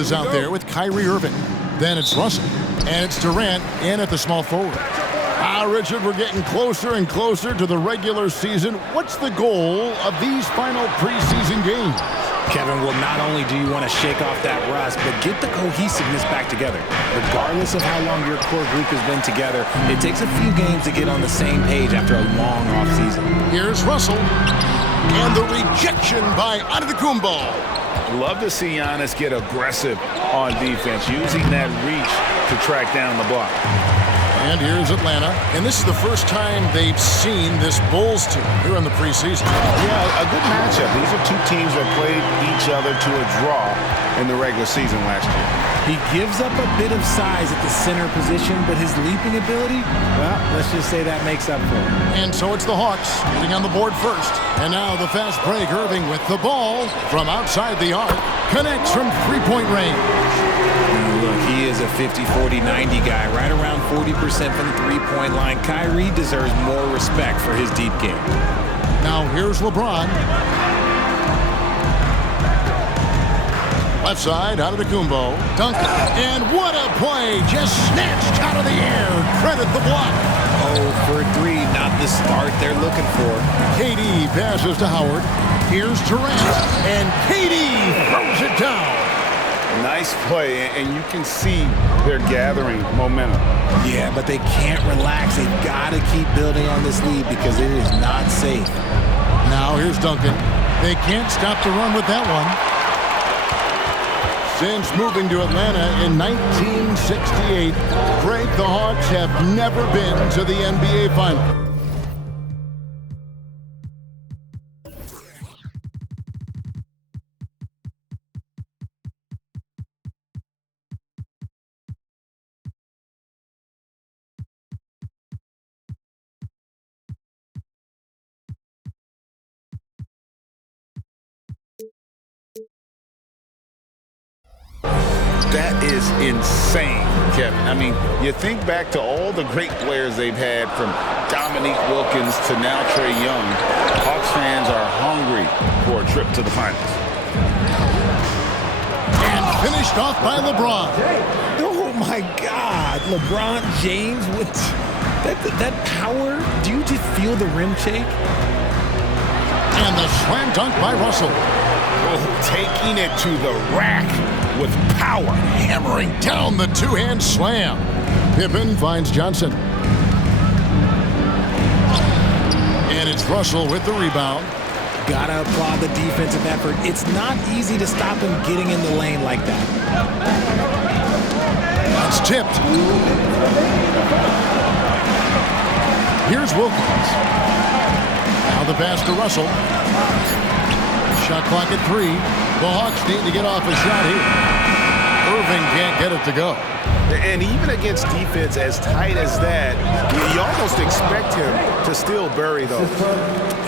is out there with Kyrie Irving. Then it's Russell. And it's Durant in at the small forward. Richard, we're getting closer and closer to the regular season. What's the goal of these final preseason games? Kevin, well, not only do you want to shake off that rust, but get the cohesiveness back together. Regardless of how long your core group has been together, it takes a few games to get on the same page after a long offseason. Here's Russell. And the rejection by Antetokounmpo. Love to see Giannis get aggressive on defense, using that reach to track down the block. And here's Atlanta. And this is the first time they've seen this Bulls team here in the preseason. Yeah, a good matchup. These are two teams that played each other to a draw in the regular season last year. He gives up a bit of size at the center position, but his leaping ability, well, let's just say that makes up for it. And so it's the Hawks getting on the board first. And now the fast break. Irving with the ball from outside the arc. Connects from three-point range. Look, he is a 50, 40, 90 guy, right around 40% from the three-point line. Kyrie deserves more respect for his deep game. Now here's LeBron. Left side, Antetokounmpo. Duncan. And what a play! Just snatched out of the air. Credit the block. 0 for 3, not the start they're looking for. KD passes to Howard. Here's Durant. And KD throws it down. Nice play, and you can see they're gathering momentum. Yeah, but they can't relax. They've got to keep building on this lead because it is not safe. Now here's Duncan. They can't stop the run with that one. Since moving to Atlanta in 1968, Greg, the Hawks have never been to the NBA Finals. That is insane, Kevin. I mean, you think back to all the great players they've had, from Dominique Wilkins to now Trae Young. Hawks fans are hungry for a trip to the finals. And finished off by LeBron. Oh, my God. LeBron James with that power. Do you just feel the rim shake? And the slam dunk by Russell. Oh, taking it to the rack with power. Hammering down the two-hand slam. Pippen finds Johnson. And it's Russell with the rebound. Gotta applaud the defensive effort. It's not easy to stop him getting in the lane like that. That's tipped. Here's Wilkins. Now the pass to Russell. Shot clock at 3. The Hawks need to get off a shot here. Irving can't get it to go. And even against defense as tight as that, you almost expect him to still bury those.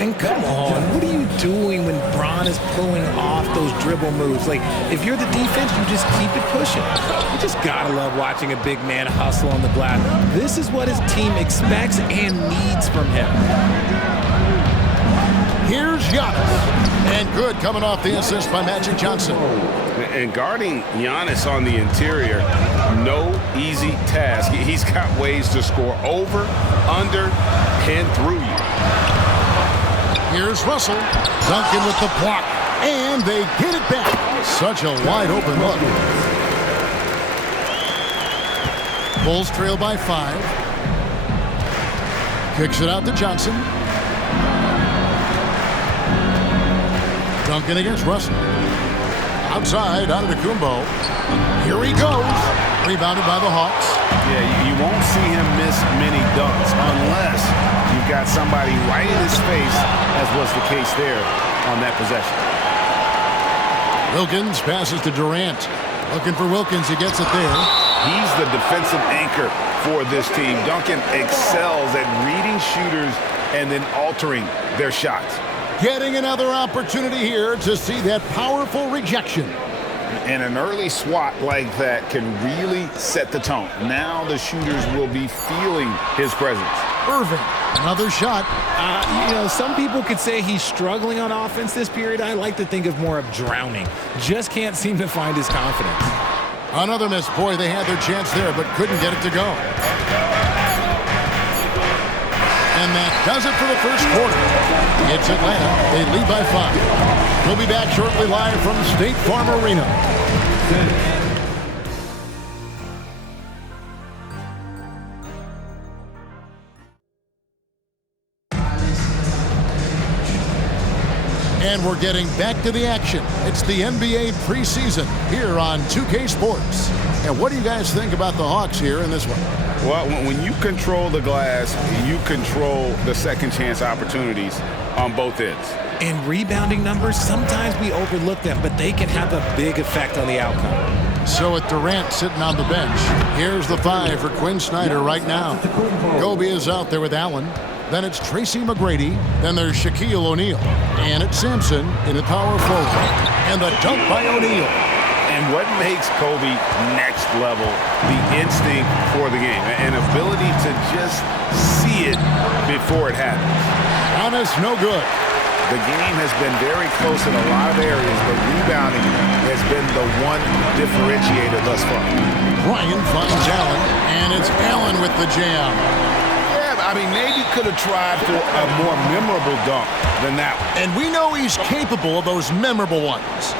And come on, what are you doing when Bron is pulling off those dribble moves? Like, if you're the defense, you just keep it pushing. You just gotta love watching a big man hustle on the glass. This is what his team expects and needs from him. Here's Giannis. And good, coming off the assist by Magic Johnson. And guarding Giannis on the interior, no easy task. He's got ways to score over, under, and through you. Here's Russell. Duncan with the block. And they get it back. Such a wide open look. Bulls trail by 5. Kicks it out to Johnson. Duncan against Russell. Outside, Antetokounmpo. Here he goes. Rebounded by the Hawks. Yeah, you won't see him miss many dunks unless you've got somebody right in his face, as was the case there on that possession. Wilkins passes to Durant. Looking for Wilkins. He gets it there. He's the defensive anchor for this team. Duncan excels at reading shooters and then altering their shots. Getting another opportunity here to see that powerful rejection. And an early swat like that can really set the tone. Now the shooters will be feeling his presence. Irving, another shot. Some people could say he's struggling on offense this period. I like to think of more of drowning. Just can't seem to find his confidence. Another miss. Boy, they had their chance there, but couldn't get it to go. And that does it for the first quarter. It's Atlanta. They lead by 5. We'll be back shortly live from State Farm Arena. And we're getting back to the action. It's the NBA preseason here on 2K Sports. And what do you guys think about the Hawks here in this one? Well, when you control the glass, you control the second chance opportunities on both ends. In rebounding numbers, sometimes we overlook them, but they can have a big effect on the outcome. So with Durant sitting on the bench, here's the 5 for Quinn Snyder right now. Kobe is out there with Allen. Then it's Tracy McGrady. Then there's Shaquille O'Neal. And it's Sampson in the power forward. And the dunk by O'Neal. And what makes Kobe next level, the instinct for the game, an ability to just see it before it happens. Giannis, no good. The game has been very close in a lot of areas, but rebounding has been the one differentiator thus far. Ryan finds Allen, and it's Allen with the jam. I mean, maybe could have tried for a more memorable dunk than that one. And we know he's capable of those memorable ones.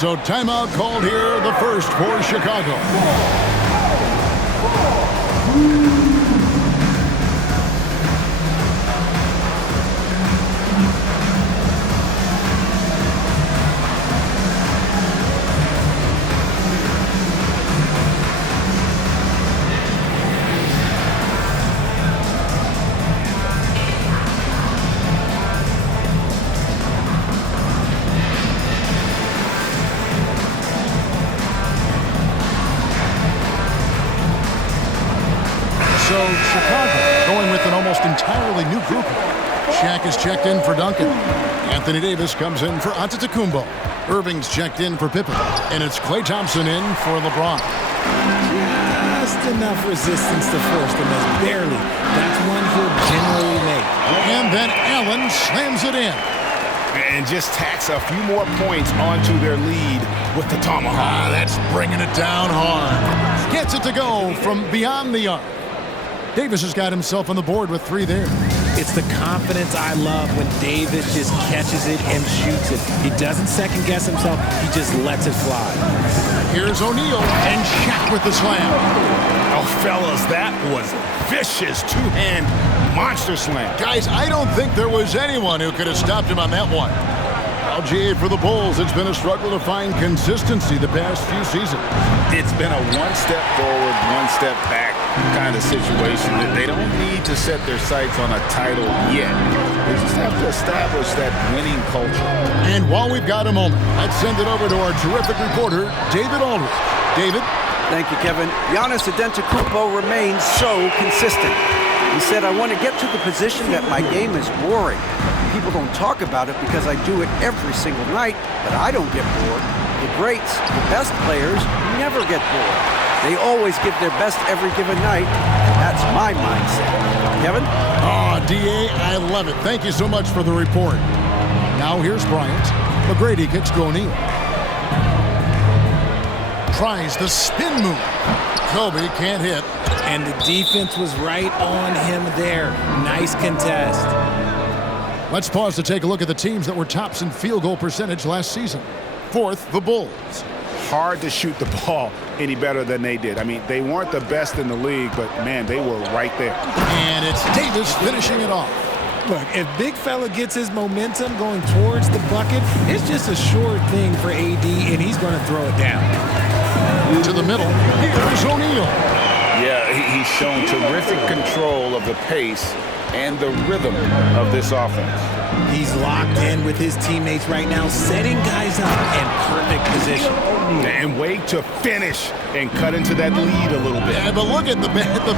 So timeout called here, the first for Chicago. So Chicago going with an almost entirely new group. Shaq is checked in for Duncan. Anthony Davis comes in for Antetokounmpo. Irving's checked in for Pippen. And it's Klay Thompson in for LeBron. Just enough resistance to force them as barely. That's one he'll generally make. And then Allen slams it in. And just tacks a few more points onto their lead with the tomahawk. That's bringing it down hard. Gets it to go from beyond the arc. Davis has got himself on the board with 3 there. It's the confidence I love when Davis just catches it and shoots it. He doesn't second guess himself. He just lets it fly. Here's O'Neal and Shaq with the slam. Oh, fellas, that was vicious two-hand monster slam. Guys, I don't think there was anyone who could have stopped him on that one. LGA for the Bulls, it's been a struggle to find consistency the past few seasons. It's been a one step forward, one step back kind of situation that they don't need to set their sights on a title yet. They just have to establish that winning culture. And while we've got a moment, let's send it over to our terrific reporter, David Aldridge. David? Thank you, Kevin. Giannis Antetokounmpo remains so consistent. He said, I want to get to the position that my game is boring. People don't talk about it because I do it every single night, but I don't get bored. The greats, the best players, never get bored. They always give their best every given night, and that's my mindset. Kevin? D.A., I love it. Thank you so much for the report. Now here's Bryant. McGrady kicks to O'Neal. Tries the spin move. Kobe can't hit. And the defense was right on him there. Nice contest. Let's pause to take a look at the teams that were tops in field goal percentage last season. 4th, the Bulls. Hard to shoot the ball any better than they did. I mean, they weren't the best in the league, but, man, they were right there. And it's Davis finishing it off. Look, if Big Fella gets his momentum going towards the bucket, it's just a sure thing for AD, and he's going to throw it down. To the middle, here's O'Neal. Yeah, he's shown terrific control of the pace and the rhythm of this offense. He's locked in with his teammates right now, setting guys up in perfect position. And wait to finish and cut into that lead a little bit. Yeah, but look at the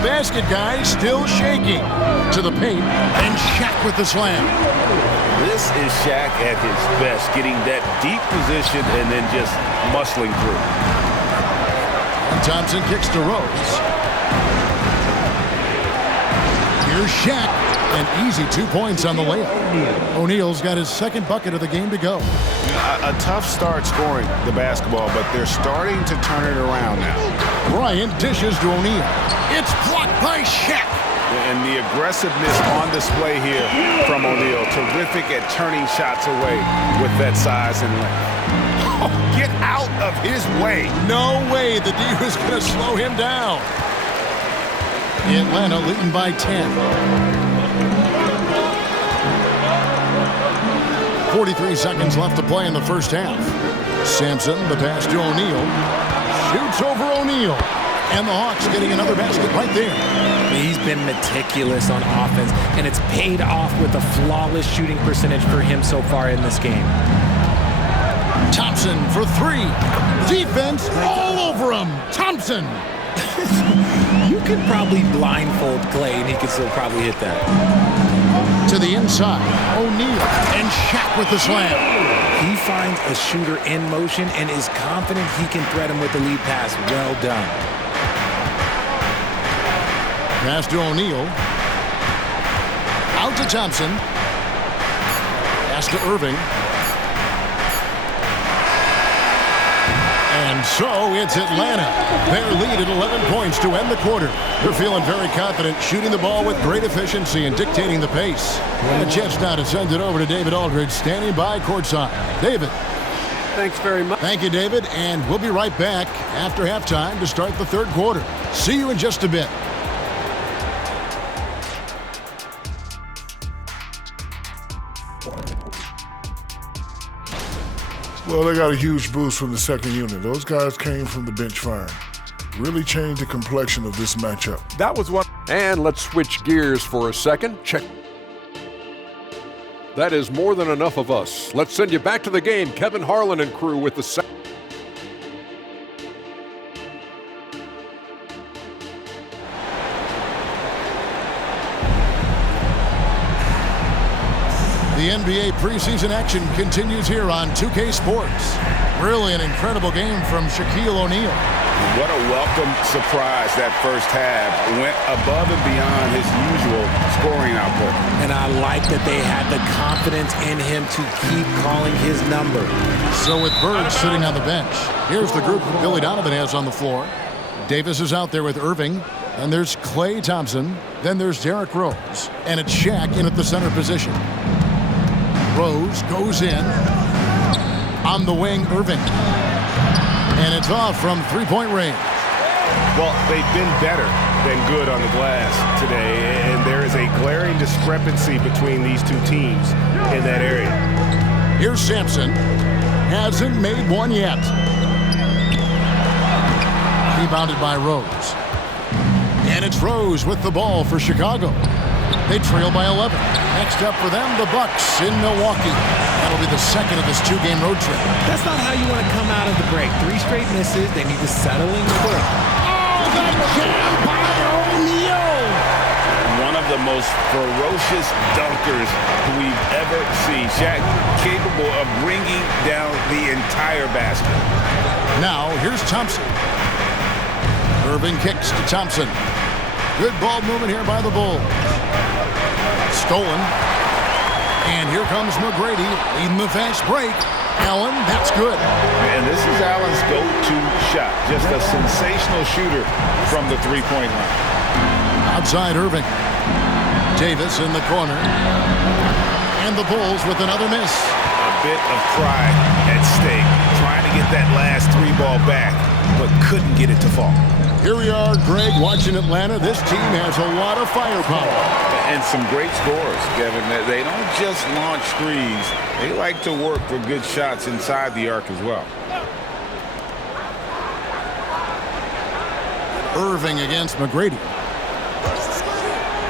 basket guy still shaking. To the paint, and Shaq with the slam. This is Shaq at his best, getting that deep position and then just muscling through. And Thompson kicks to Rose. Here's Shaq. An easy 2 points on the layup. O'Neal's got his second bucket of the game to go. A tough start scoring the basketball, but they're starting to turn it around now. Bryant dishes to O'Neal. It's blocked by Shaq. And the aggressiveness on display here from O'Neal. Terrific at turning shots away with that size and length. Oh, get out of his way. No way the D was going to slow him down. Atlanta leading by 10. 43 seconds left to play in the first half. Sampson, the pass to O'Neal. Shoots over O'Neal. And the Hawks getting another basket right there. He's been meticulous on offense, and it's paid off with a flawless shooting percentage for him so far in this game. Thompson for three. Defense all over him. Thompson. You could probably blindfold Clay, and he could still probably hit that. To the inside, O'Neal and Shaq with the slam. He finds a shooter in motion and is confident he can thread him with the lead pass. Well done. Pass to O'Neal. Out to Thompson. Pass to Irving. And so it's Atlanta. Their lead at 11 points to end the quarter. They're feeling very confident, shooting the ball with great efficiency and dictating the pace. And a chance now to send it over to David Aldridge, standing by courtside. David. Thanks very much. Thank you, David. And we'll be right back after halftime to start the third quarter. See you in just a bit. Well, they got a huge boost from the second unit. Those guys came from the bench fine. Really changed the complexion of this matchup. That was one. And let's switch gears for a second. Check. That is more than enough of us. Let's send you back to the game. Kevin Harlan and crew with the second. The NBA preseason action continues here on 2K Sports. Really an incredible game from Shaquille O'Neal. What a welcome surprise that first half. Went above and beyond his usual scoring output. And I like that they had the confidence in him to keep calling his number. So with Bird sitting on the bench, here's the group Billy Donovan has on the floor. Davis is out there with Irving. And there's Klay Thompson. Then there's Derrick Rose. And it's Shaq in at the center position. Rose goes in. On the wing, Irving. And it's off from three-point range. Well, they've been better than good on the glass today, and there is a glaring discrepancy between these two teams in that area. Here's Sampson. Hasn't made one yet. Rebounded by Rose. And it's Rose with the ball for Chicago. They trail by 11. Next up for them, the Bucks in Milwaukee. That'll be the second of this two-game road trip. That's not how you want to come out of the break. 3 straight misses. They need to settle in quick. Oh, the jam by O'Neal! One of the most ferocious dunkers we've ever seen. Shaq capable of bringing down the entire basket. Now, here's Thompson. Irving kicks to Thompson. Good ball movement here by the Bulls. Stolen. And here comes McGrady leading the fast break. Allen, that's good. And this is Allen's go-to shot. Just a sensational shooter from the three-point line. Outside Irving. Davis in the corner. And the Bulls with another miss. A bit of pride at stake. Trying to get that last 3-ball back, but couldn't get it to fall. Here we are, Greg, watching Atlanta. This team has a lot of firepower. And some great scores, Kevin. They don't just launch threes. They like to work for good shots inside the arc as well. Irving against McGrady.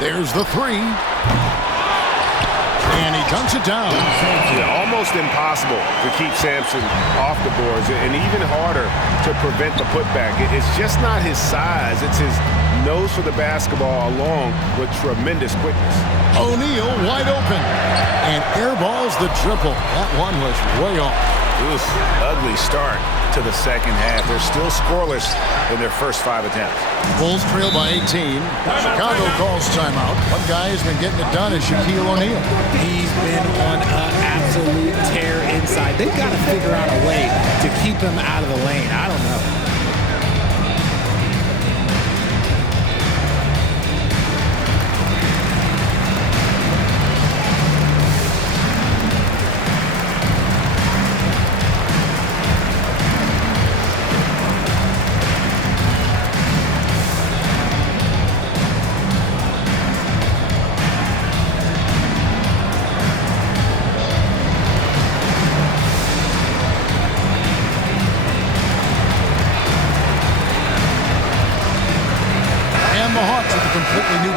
There's the three. And he dunks it down. Yeah, almost impossible to keep Sampson off the boards, and even harder to prevent the putback. It's just not his size. It's his nose for the basketball along with tremendous quickness. O'Neal wide open. And airballs the triple. That one was way off. Oof, ugly start to the second half. They're still scoreless in their first 5 attempts. Bulls trail by 18. Chicago calls timeout. One guy has been getting it done is Shaquille O'Neal. He's been on an absolute tear inside. They've got to figure out a way to keep him out of the lane. I don't know.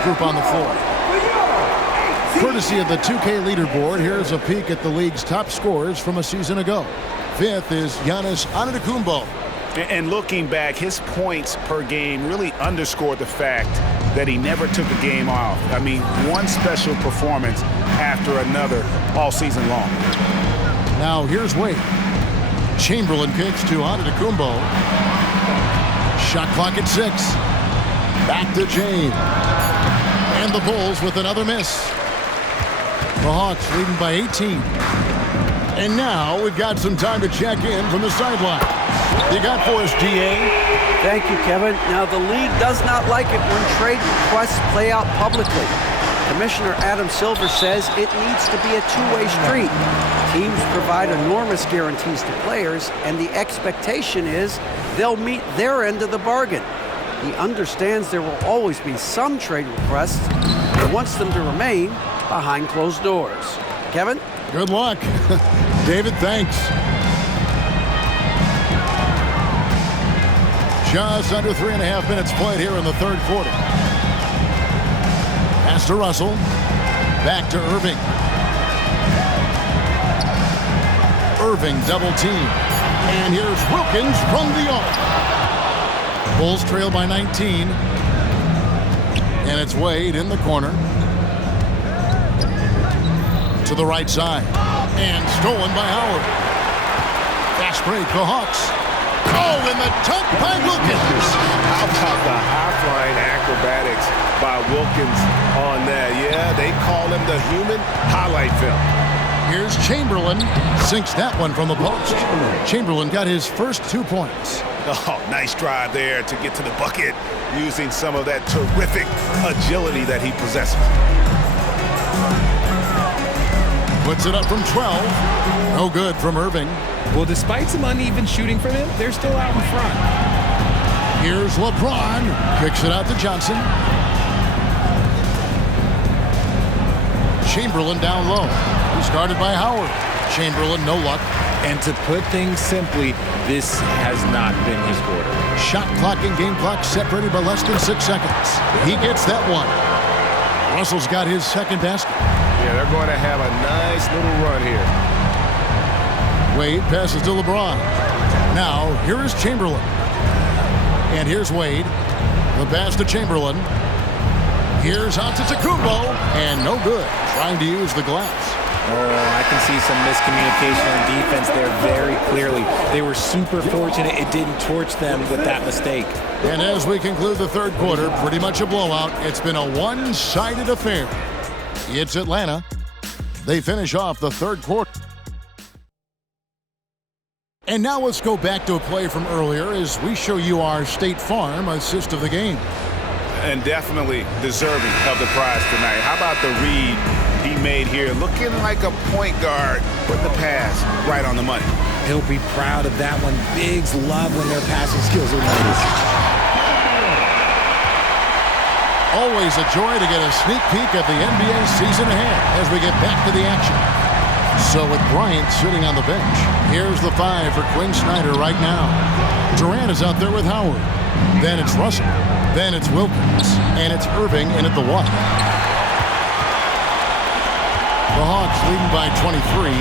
Group on the floor. Courtesy of the 2K leaderboard, here's a peek at the league's top scorers from a season ago. 5th is Giannis Antetokounmpo. And looking back, his points per game really underscored the fact that he never took a game off. I mean, one special performance after another all season long. Now here's Wade. Chamberlain kicks to Antetokounmpo. Shot clock at 6. Back to James. And the Bulls with another miss. The Hawks leading by 18. And now we've got some time to check in from the sideline. You got for us, DA? Thank you, Kevin. Now, the league does not like it when trade requests play out publicly. Commissioner Adam Silver says it needs to be a two-way street. Teams provide enormous guarantees to players, and the expectation is they'll meet their end of the bargain. He understands there will always be some trade requests and wants them to remain behind closed doors. Kevin? Good luck. David, thanks. Just under 3.5 minutes played here in the third quarter. Pass to Russell. Back to Irving. Irving double team. And here's Wilkins from the arc. Bulls trail by 19. And it's Wade in the corner. To the right side. And stolen by Howard. Fast break, the Hawks. Oh, and the dunk by Wilkins. How about the high-flying acrobatics by Wilkins on that? Yeah, they call him the human highlight film. Here's Chamberlain. Sinks that one from the post. Chamberlain got his first 2 points. Oh, nice drive there to get to the bucket using some of that terrific agility that he possesses. Puts it up from 12. No good from Irving. Well, despite some uneven shooting from him, they're still out in front. Here's LeBron. Kicks it out to Johnson. Chamberlain down low. He started by Howard. Chamberlain, no luck. And to put things simply, this has not been his quarter. Shot clock and game clock separated by less than 6 seconds. He gets that one. Russell's got his second basket. Yeah, they're going to have a nice little run here. Wade passes to LeBron. Now, here is Chamberlain. And here's Wade. The pass to Chamberlain. Here's Antetokounmpo. And no good. Trying to use the glass. Oh, I can see some miscommunication on defense there very clearly. They were super fortunate it didn't torch them with that mistake. And as we conclude the third quarter, pretty much a blowout. It's been a one-sided affair. It's Atlanta. They finish off the third quarter. And now let's go back to a play from earlier as we show you our State Farm assist of the game. And definitely deserving of the prize tonight. How about the read he made here? Looking like a point guard with the pass right on the money. He'll be proud of that one. Bigs love when their passing skills are noticed. Always a joy to get a sneak peek at the NBA season ahead as we get back to the action. So with Bryant sitting on the bench, here's the 5 for Quinn Snyder right now. Durant is out there with Howard. Then it's Russell. Then it's Wilkins. And it's Irving in at the 1. The Hawks leading by 23.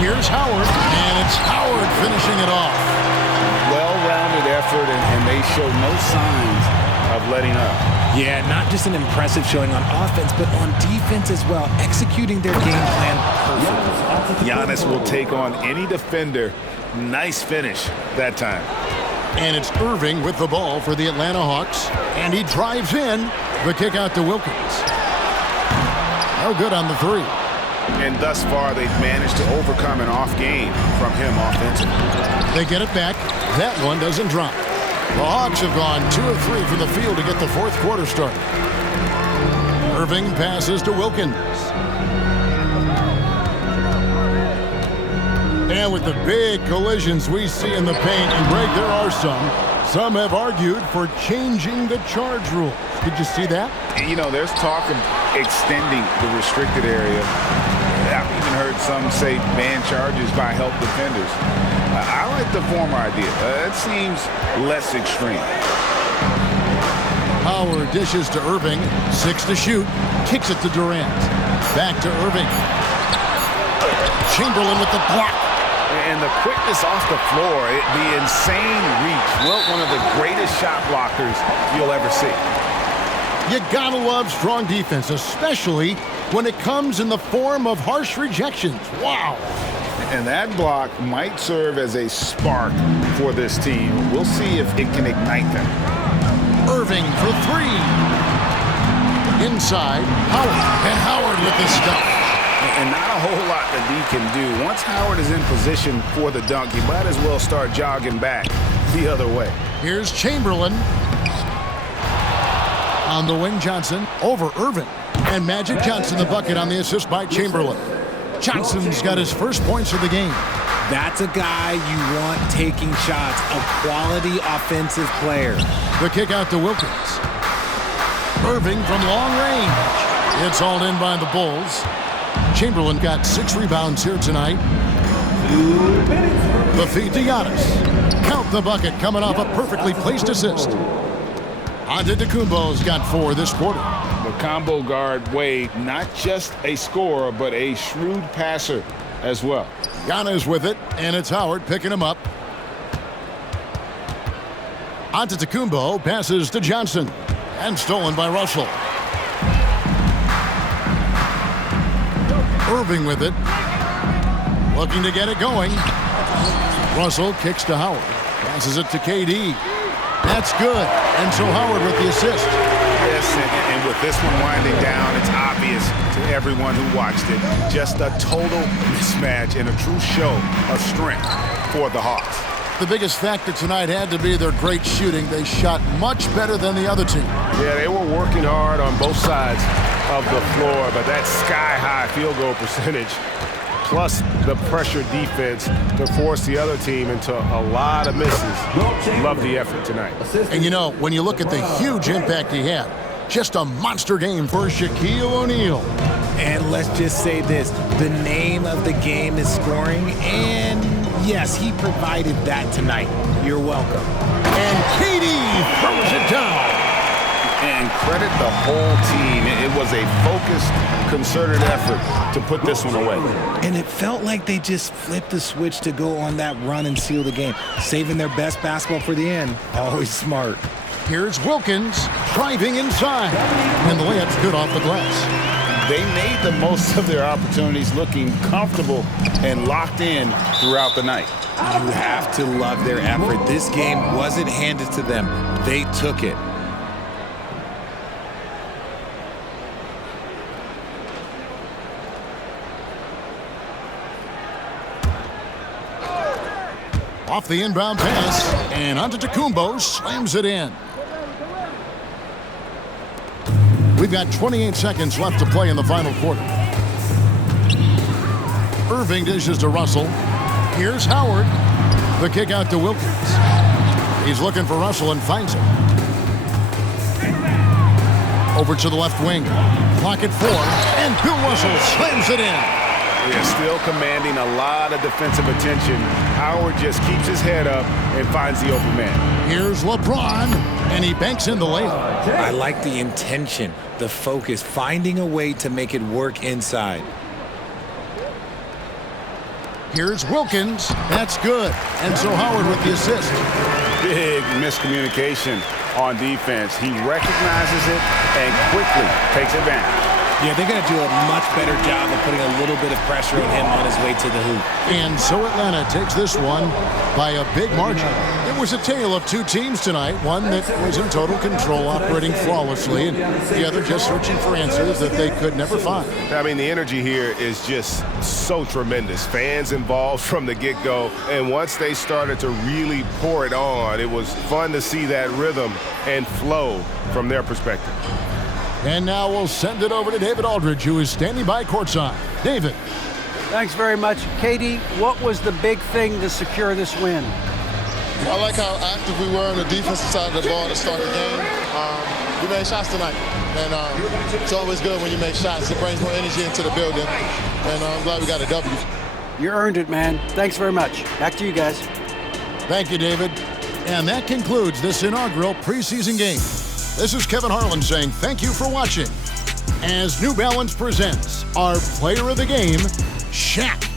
Here's Howard. And it's Howard finishing it off. Well-rounded effort, and they show no signs of letting up. Yeah, not just an impressive showing on offense, but on defense as well, executing their game plan perfectly. Giannis will take on any defender. Nice finish that time. And it's Irving with the ball for the Atlanta Hawks. And he drives in. The kick out to Wilkins. No good on the three. And thus far, they've managed to overcome an off game from him offensively. They get it back. That one doesn't drop. The Hawks have gone 2 of 3 from the field to get the fourth quarter started. Irving passes to Wilkins. And with the big collisions we see in the paint, and Greg, there are some have argued for changing the charge rules. Did you see that? You know, there's talk of extending the restricted area. I've even heard some say ban charges by help defenders. I like the former idea. It seems less extreme. Howard dishes to Irving. 6 to shoot. Kicks it to Durant. Back to Irving. Chamberlain with the block. And the quickness off the floor, the insane reach. Well, one of the greatest shot blockers you'll ever see. You gotta love strong defense, especially when it comes in the form of harsh rejections. Wow. And that block might serve as a spark for this team. We'll see if it can ignite them. Irving for 3. Inside, Howard. And Howard with the stuff. And not a whole lot that he can do. Once Howard is in position for the dunk, you might as well start jogging back the other way. Here's Chamberlain. On the wing, Johnson over Irving. And Magic Johnson the bucket on the assist by Chamberlain. Johnson's got his first points of the game. That's a guy you want taking shots, a quality offensive player. The kick out to Wilkins. Irving from long range. It's hauled in by the Bulls. Chamberlain got 6 rebounds here tonight. The feed to Giannis. Count the bucket coming off a perfectly placed assist. Antetokounmpo's got 4 this quarter. The combo guard Wade, not just a scorer, but a shrewd passer as well. Giannis with it, and it's Howard picking him up. Antetokounmpo passes to Johnson, and stolen by Russell. Irving with it, looking to get it going. Russell kicks to Howard, passes it to KD. That's good, and so Howard with the assist. Yes, and with this one winding down, it's obvious to everyone who watched it. Just a total mismatch and a true show of strength for the Hawks. The biggest factor tonight had to be their great shooting. They shot much better than the other team. Yeah, they were working hard on both sides of the floor, but that sky-high field goal percentage, plus the pressure defense to force the other team into a lot of misses. Love the effort tonight. And you know, when you look at the huge impact he had, just a monster game for Shaquille O'Neal. And let's just say this, the name of the game is scoring, and yes, he provided that tonight. You're welcome. And KD throws it down. And credit the whole team. It was a focused, concerted effort to put this one away. And it felt like they just flipped the switch to go on that run and seal the game, saving their best basketball for the end. Always smart. Here's Wilkins driving inside, and the layup's good off the glass. They made the most of their opportunities, looking comfortable and locked in throughout the night. You have to love their effort. This game wasn't handed to them. They took it. Off the inbound pass, and Antetokounmpo slams it in. We've got 28 seconds left to play in the final quarter. Irving dishes to Russell. Here's Howard. The kick out to Wilkins. He's looking for Russell and finds him. Over to the left wing. Clock at 4, and Bill Russell slams it in. They're still commanding a lot of defensive attention. Howard just keeps his head up and finds the open man. Here's LeBron, and he banks in the layup. I like the intention, the focus, finding a way to make it work inside. Here's Wilkins. That's good. And so Howard with the assist. Big miscommunication on defense. He recognizes it and quickly takes advantage. Yeah, they're going to do a much better job of putting a little bit of pressure on him on his way to the hoop. And so Atlanta takes this one by a big margin. It was a tale of two teams tonight, one that was in total control, operating flawlessly, and the other just searching for answers that they could never find. I mean, the energy here is just so tremendous. Fans involved from the get-go, and once they started to really pour it on, it was fun to see that rhythm and flow from their perspective. And now we'll send it over to David Aldridge, who is standing by courtside. David. Thanks very much. Katie, what was the big thing to secure this win? I like how active we were on the defensive side of the ball to start the game. We made shots tonight, and it's always good when you make shots. It brings more energy into the building, and I'm glad we got a W. You earned it, man. Thanks very much. Back to you guys. Thank you, David. And that concludes this inaugural preseason game. This is Kevin Harlan saying thank you for watching as New Balance presents our player of the game, Shaq.